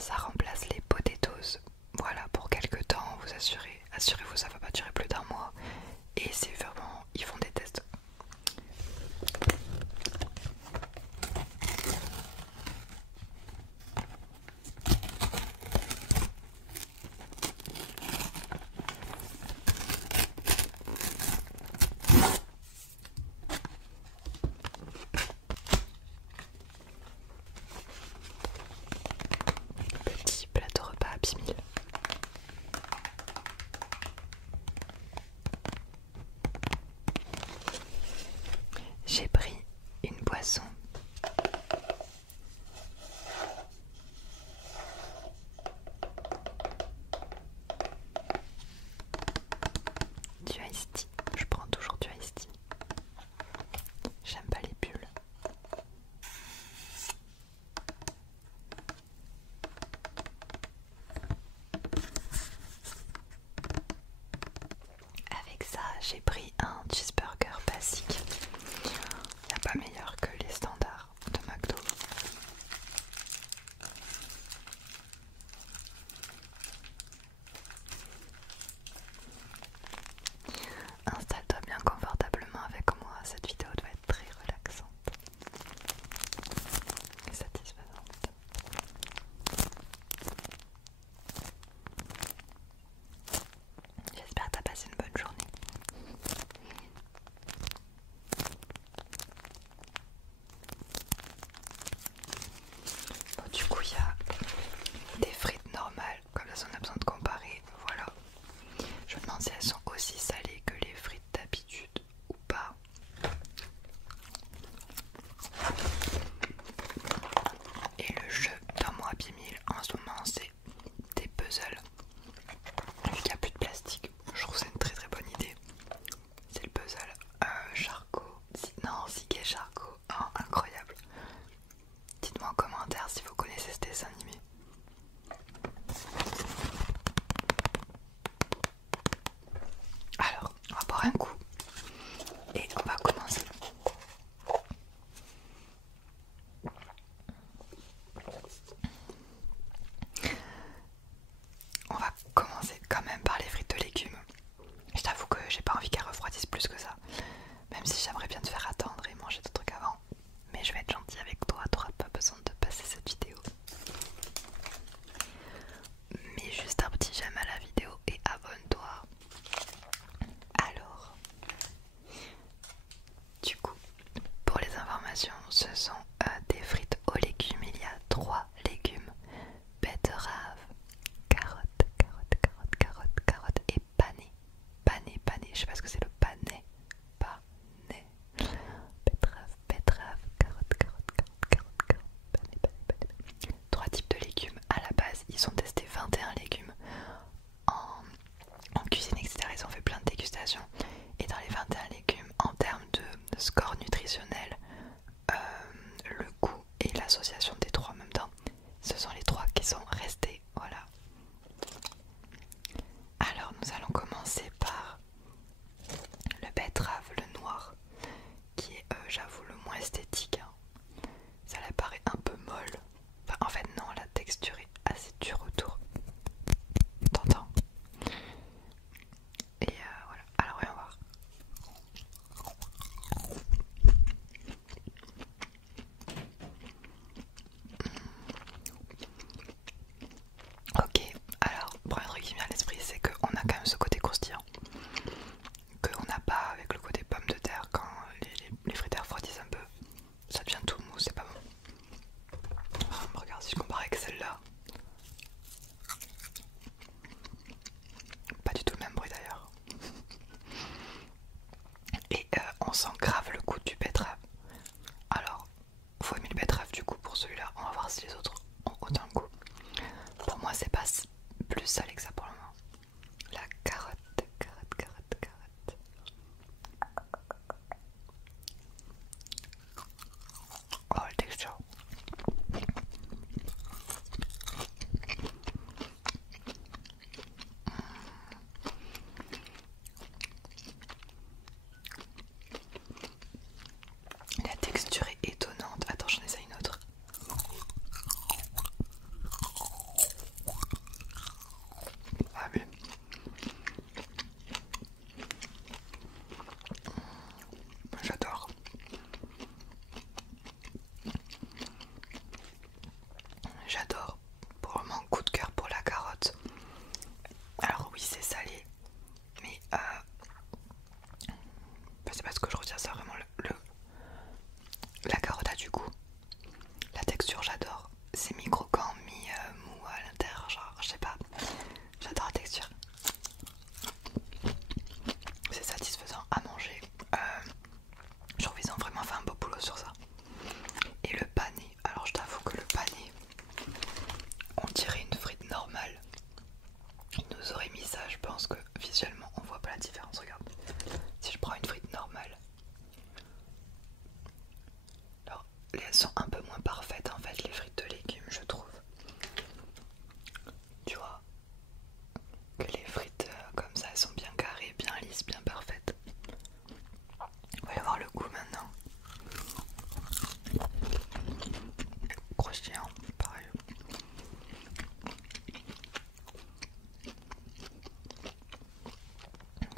ça remplace les potatoes. Voilà, pour quelques temps, assurez-vous, ça va pas durer plus d'un mois. Et c'est vraiment, ils font des tests. Petit plateau repas Happy Meal.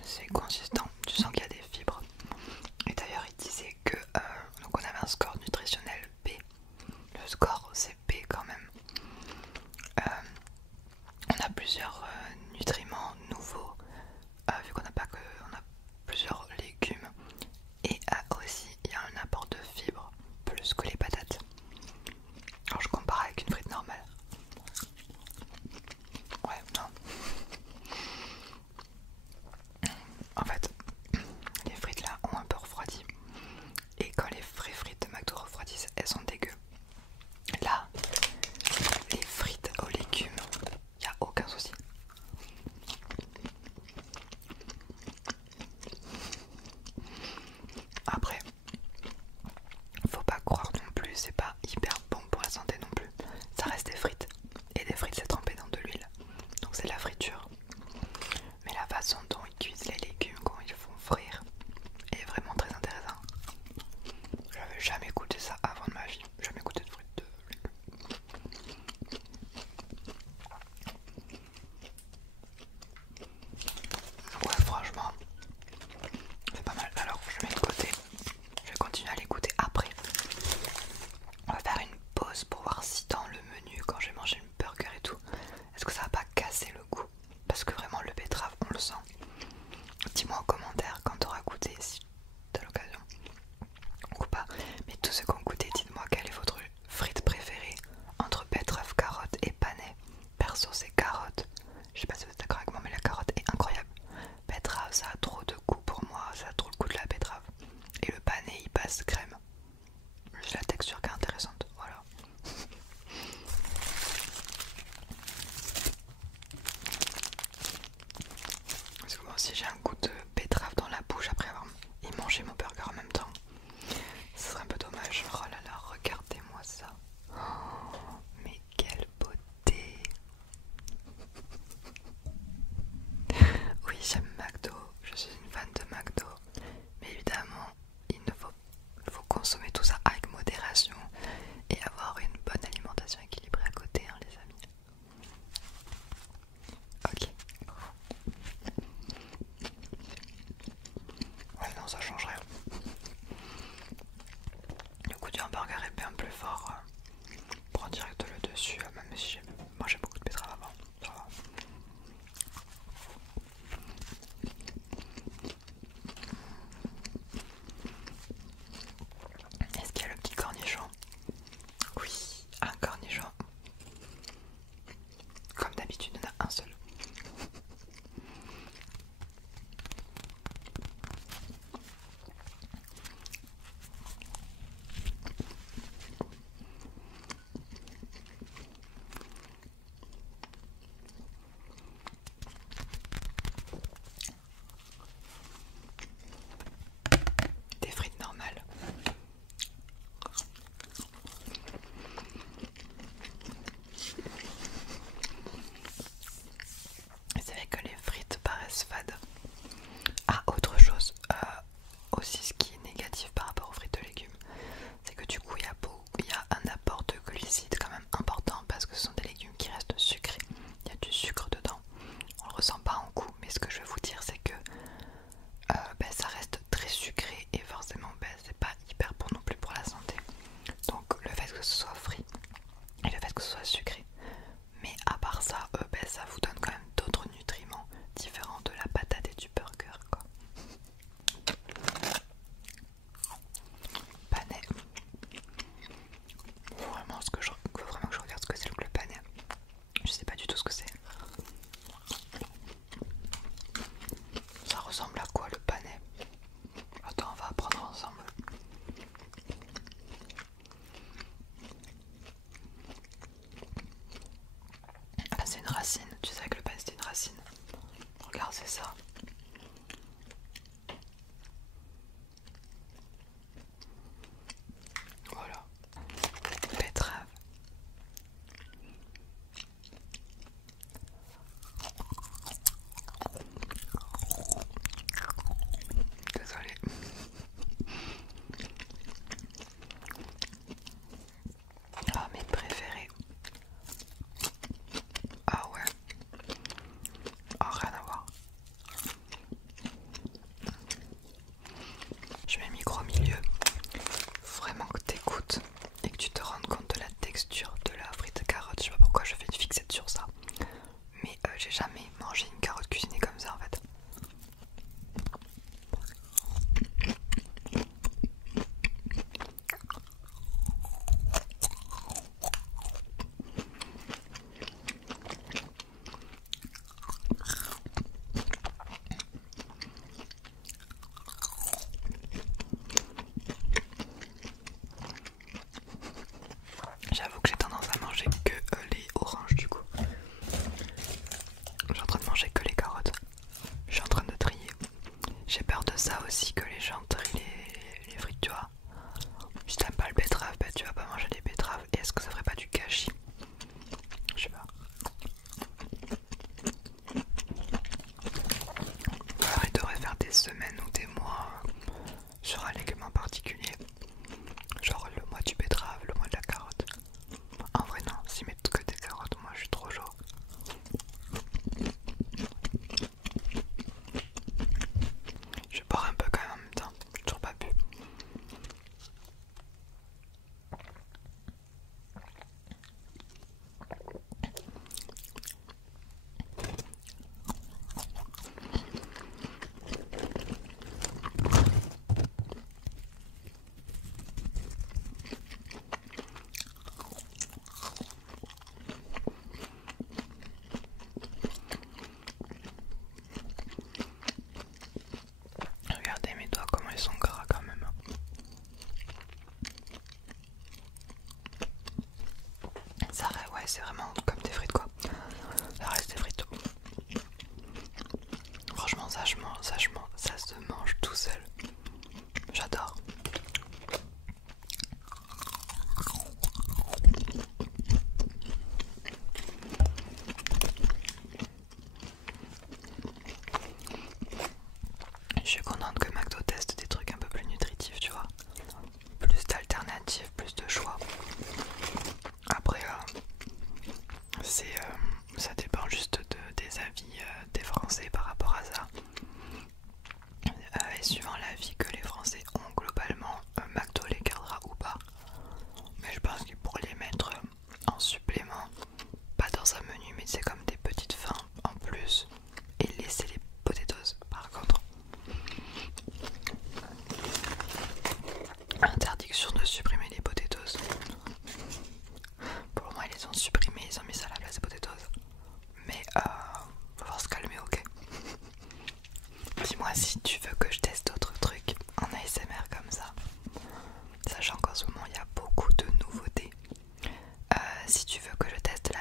c'est consistant, tu sens qu'il y a des fibres. Et d'ailleurs il disait que donc on avait un score nutritionnel B. Le score c'est B quand même. On a plusieurs nutriments nouveaux, vu qu'on n'a pas que on a plusieurs légumes. Et aussi il y a un apport de fibres plus que les patates. Alors je compare avec une frite normale. Ouais, non. En fait, les frites là ont un peu refroidi. Et quand les vraies frites de McDo refroidissent, elles sont dégueu. Là, les frites aux légumes, y a aucun souci. Après, faut pas croire non plus, c'est pas hyper bon pour la santé non plus. Ça reste des frites. Et des frites c'est trempé dans de l'huile. Donc c'est la friture. Mais la façon dont ils cuisent les légumes quand ils font frire est vraiment très intéressant. J'avais jamais goûté ça avant de ma vie. Jamais goûté de frites de légumes. Ouais, franchement, c'est pas mal. Alors, je mets de côté. Je vais continuer à les goûter après. On va faire une pause pour voir si dans le menu, quand j'ai mangé le burger et tout, est-ce que ça va pas casser le goût? Parce que vraiment, le betterave, on le sent. Dis-moi en commentaire quand tu auras goûté, si t'as l'occasion ou pas. Mais tous ceux qui ont goûté, dites-moi quelle est votre frite préférée entre betterave, carotte et panais. Perso, c'est carotte. Je sais pas si vous êtes d'accord avec moi, mais la carotte est incroyable. Betterave, ça a trop de goût pour moi, ça a trop le goût de la betterave. Et le panais, il passe crème. Juste la texture qui est intéressante, voilà. Parce que moi aussi j'ai un goût de betterave dans la bouche après avoir mangé mon burger en même temps. Ce serait un peu dommage. Oh là là, regardez-moi ça. Oh, mais quelle beauté. Oui, j'aime McDo. Je suis une fan de McDo. Mais évidemment, il faut consommer tout ça avec modération et avoir une bonne alimentation équilibrée à côté, hein, les amis. Ok. Ouais, non, ça change rien. Le goût du hamburger est bien plus fort. Prends direct le dessus, même si j'ai mangé beaucoup de betterave avant. Ça va. Est-ce qu'il y a le petit cornichon? Oui, un cornichon. Comme d'habitude, il y en a un seul. Des frites normales. C'est vrai que les frites paraissent fades. Ah, autre chose, aussi ce qui est négatif par rapport aux frites de légumes, c'est que du coup il y a un apport de glucides quand même important parce que ce sont des légumes qui restent sucrés. Il y a du sucre dedans. On le ressent pas en goût, mais ce que je veux vous dire c'est que ça reste très sucré et forcément c'est pas hyper bon non plus pour la santé. Donc le fait que ce soit frit et le fait que ce soit sucré. Mais à part ça, ça vous donne quand même d'autres nutriments différents de la patate et du burger, quoi. Panais. Vraiment, faut vraiment que je regarde ce que c'est le panais. Je sais pas du tout ce que c'est. Ça ressemble à quoi le panais? Attends, on va apprendre ensemble. Ah, c'est une racine. Tu sais que le panais c'est une racine. Regarde, c'est ça. Voilà. Betterave. Désolée. Ah, mes préférés. Ah ouais. Ah, rien à voir. j'ai jamais mangé une carotte cuisinée comme ça en fait. J'avoue que j'ai tendance à manger que les oranges du coup. Je suis en train de manger que les carottes. Je suis en train de trier. J'ai peur de ça aussi, que les gens trient les frites, tu vois. Si t'aimes pas le betterave, bah tu vas pas manger les betteraves. Et est-ce que ça ferait pas du gâchis? Je sais pas. Alors il devrait faire des semaines ou des mois sur un légume en particulier. Genre le mois du betterave, le mois de la carotte. En vrai non, s'ils mettent que des carottes, moi je suis trop chaud. Je vais boire un peu quand même en même temps, j'ai toujours pas bu. Regardez mes doigts comment ils sont gras quand même. Ça ouais, c'est vraiment comme des frites quoi. Ça reste des frites. Franchement ça se mange tout seul. J'adore. Je suis contente que McDo teste des trucs un peu plus nutritifs, tu vois. Plus d'alternatives, plus de choix. Après, ça dépend juste des avis des Français par rapport à ça. Et suivant l'avis que les Français ont globalement, McDo les gardera ou pas. Mais je pense qu'ils pourraient les mettre en supplément. Pas dans un menu, mais c'est comme des petites fins en plus. Et laisser les potatoes par contre. Interdiction de supprimer les potatoes. Pour moi ils les ont supprimés, ils ont mis ça à la place des potatoes. Mais faut voir se calmer, ok. Dis-moi si tu veux que je teste d'autres trucs en ASMR comme ça. Sachant qu'en ce moment il y a beaucoup de nouveautés. Si tu veux que je teste la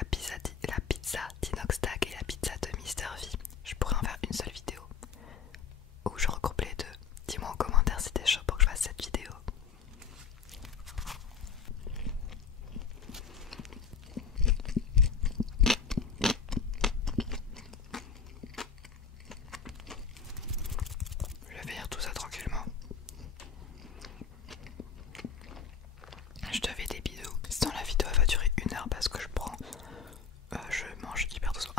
pizza d'Inoxtag et la pizza de Mr V, je pourrais en faire une seule vidéo où je regroupe les deux. Dis-moi en commentaire si t'es chaud pour que je fasse cette vidéo. Je vais faire tout ça tranquillement. Je te fais des bisous. Sinon la vidéo elle va durer 1 heure parce que je mange hyper doucement.